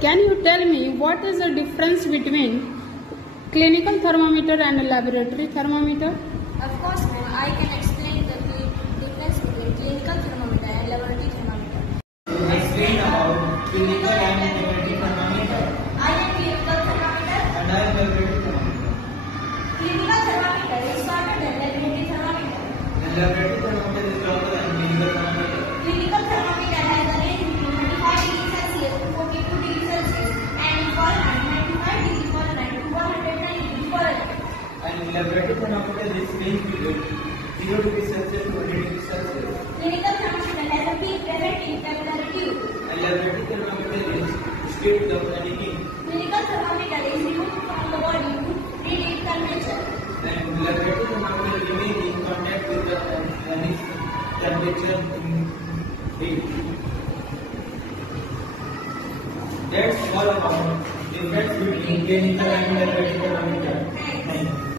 Can you tell me what is the difference between clinical thermometer and a laboratory thermometer? Of course, ma'am. I can explain the difference between clinical thermometer and laboratory thermometer. Explain about clinical and laboratory thermometer. I am clinical thermometer. And I am laboratory thermometer. Clinical thermometer is shorter than laboratory thermometer. And laboratory thermometer is longer than clinical thermometer. Clinical thermometer has a range between 35 degrees Celsius to 42 degrees Celsius and in Fahrenheit 95 degrees Fahrenheit to 110 degrees Fahrenheit. And laboratory thermometer is range between 0 degrees Celsius to 100 degrees Celsius. Clinical thermometer has a peak present in capillary tube. And laboratory thermometer is straight down and in. Clinical thermometer is removed from the body to read its temperature. And laboratory thermometer remain in contact with the temperature in heat. That's all about difference between clinical and laboratory thermometer.